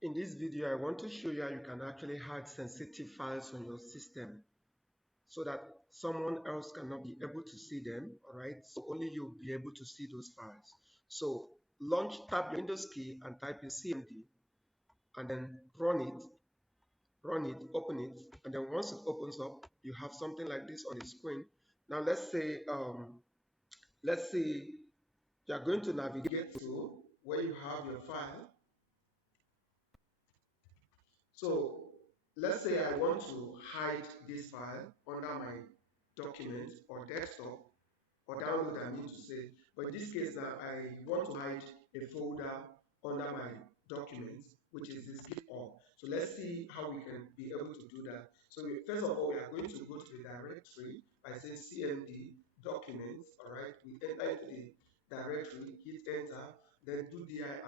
In this video, I want to show you how you can actually hide sensitive files on your system so that someone else cannot be able to see them, all right? So only you'll be able to see those files. So tap your Windows key and type in CMD and then run it, open it, and then once it opens up, you have something like this on the screen. Now let's say you are going to navigate to where you have your file. So let's say I want to hide this file under my document or desktop or download, I mean to say. But in this case now, I want to hide a folder under my documents, which is this GitHub. So let's see how we can be able to do that. So first of all, we are going to go to the directory by saying CMD documents, all right? We enter into the directory, hit enter, then do dir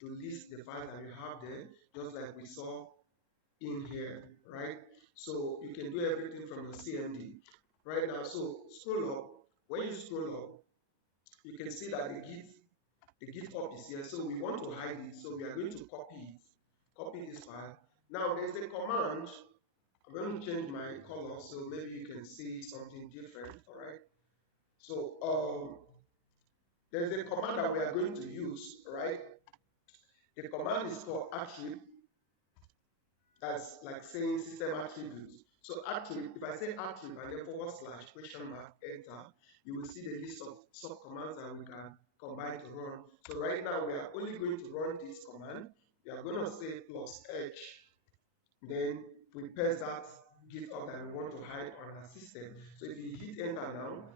to list the file that you have there, just like we saw in here, right? So you can do everything from your CMD right now. So scroll up. When you scroll up, you can see that the GitHub is here. So we want to hide it. So we are going to copy this file. Now there's a command. I'm going to change my color so maybe you can see something different. All right. So there's a command that we are going to use, right? The command is called attrib. That's like saying system attributes. So attrib, if I say attrib and then / enter, you will see the list of subcommands that we can combine to run. So right now we are only going to run this command. We are going to say +H, then we paste that GitHub that we want to hide on our system. So if you hit enter now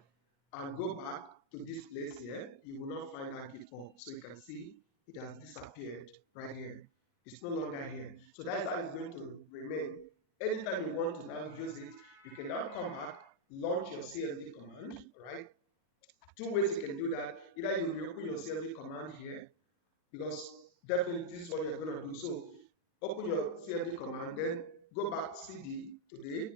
and go back to this place here, you will not find that GitHub. So you can see it has disappeared right here. It's no longer here. So that's how it's going to remain. Anytime you want to now use it, you can now come back, launch your CMD command, right? Two ways you can do that. Either you reopen your CMD command here, because definitely this is what you're going to do. So open your CMD command, then go back CD to the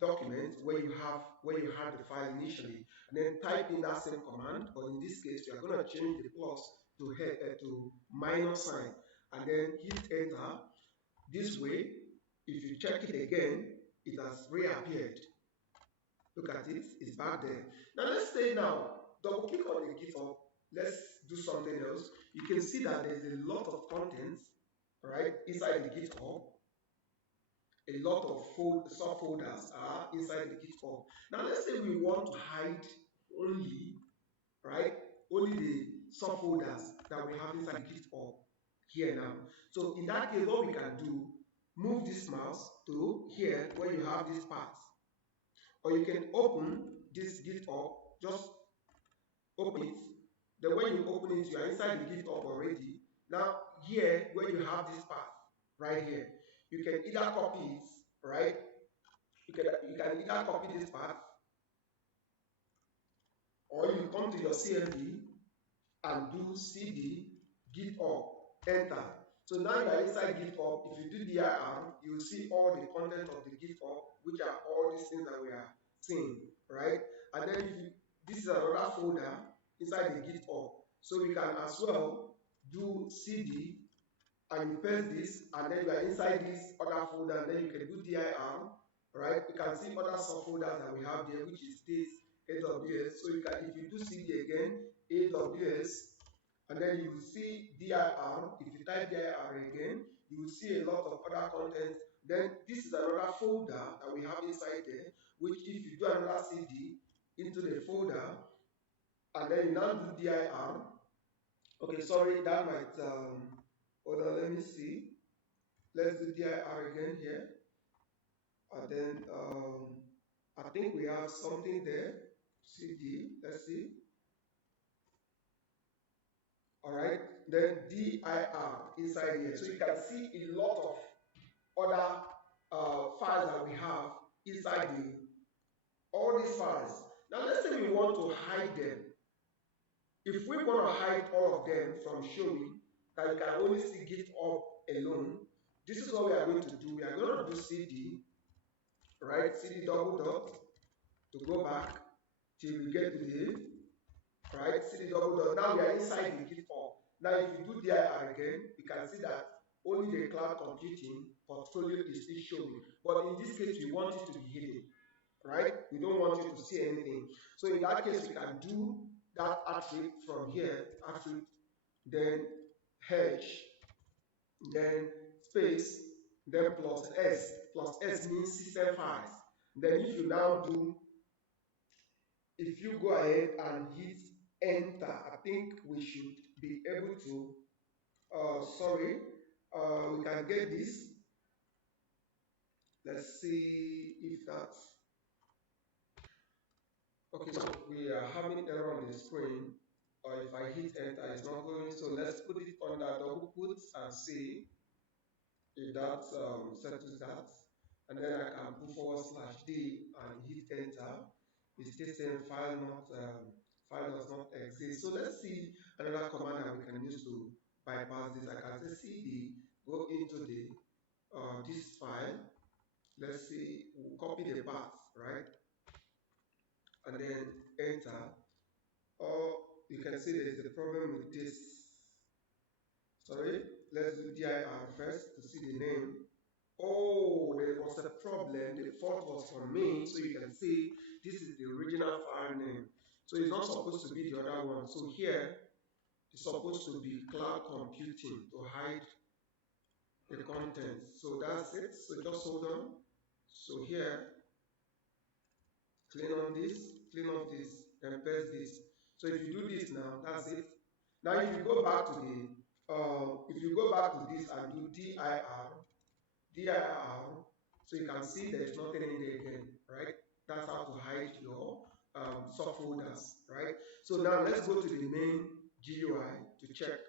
document where you had the file initially, and then type in that same command. But in this case, you are going to change the plus to minus sign, and then hit enter. This way, if you check it again, it has reappeared. Look at it, it's back there. Now let's say now, double click on the GitHub. Let's do something else. You can see that there's a lot of contents, right, inside the GitHub. A lot of subfolders are inside the GitHub. Now let's say we want to hide only, right, only the subfolders that we have inside the GitHub here now. So in that case, what we can do, move this mouse to here where you have this path. Or you can open this GitHub, just open it. Then when you open it, you are inside the GitHub already. Now here where you have this path, right here, you can either copy it, right? You can either copy this path, or you come to your CMD and do CD GitHub, enter. So now you are inside GitHub. If you do dir, you will see all the content of the GitHub, which are all these things that we are seeing, right? And then if you, this is another folder inside the GitHub. So we can as well do CD and you paste this, and then you are inside this other folder, and then you can do dir, right? You can see other subfolders that we have there, which is this AWS. So you can, if you do CD again, AWS, and then you will see dir. If you type dir again, you will see a lot of other content. Then this is another folder that we have inside there, which if you do another CD into the folder, and then you now do dir. Okay, sorry, that might hold on, let me see. Let's do dir again here. And then I think we have something there. CD, let's see. All right, then dir inside here. So you can see a lot of other files that we have inside all these files. Now let's say we want to hide them. If we want to hide all of them from showing, that you can only see GitHub alone, this is what we are going to do. We are going to do CD, right? CD double dot to go back till we get to the right CD double dot. Now we are inside the GitHub. Now if you do dir again, you can see that only the cloud computing portfolio is still showing. But in this case, we want it to be hidden, right? We don't want you to see anything. So in that case, we can do that attrib from here, attrib, then hedge, then space, then plus S. Plus S means system files. Then if you now do, if you go ahead and hit enter, I think we should be able to, we can get this. Let's see if that's, okay, so we are having error on the screen. Or if I hit enter, it's not going. So let's put it under double quotes and see if that settles that. And then I can put /d and hit enter. It's still saying file does not exist. So let's see another command that we can use to bypass this. I can say cd, go into the this file. Let's see, we'll copy the path, right? And then enter. Or you can see there's a problem with this. Sorry, let's do dir first to see the name. Oh, there was a problem. The fault was from me. So you can see this is the original file name. So it's not supposed to be the other one. So here it's supposed to be cloud computing to hide the contents. So that's it. So just hold on. So here, clean on this, clean off this, then paste this. So if you do this now, that's it. Now if you go back to this and do dir, so you can see there's nothing in there again, right? That's how to hide your subfolders, right? So now let's go to the main GUI to check.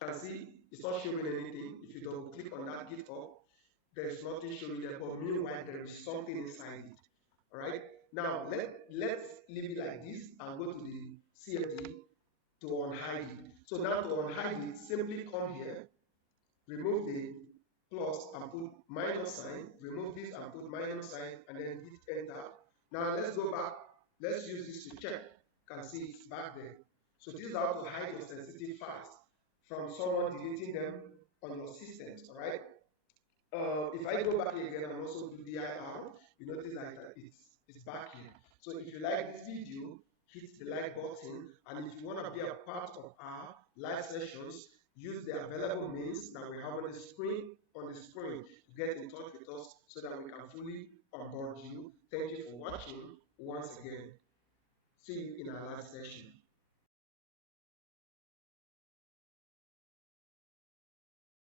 You can see it's not showing anything. If you double click on that GitHub, there's nothing showing there, but meanwhile there is something inside it. All right. Now let's leave it like this and go to the CMD to unhide it. So now to unhide it, simply come here, remove the plus and put minus sign, remove this and put minus sign, and then hit enter. Now let's go back. Let's use this to check. You can see it's back there. So this is how to hide your sensitive files from someone deleting them on your systems. All right. If I go back again and also do dir, you notice that it's back here. So if you like this video, hit the like button, and if you want to be a part of our live sessions, use the available means that we have on the screen. Get in touch with us so that we can fully onboard you. Thank you for watching once again. See you in our last session.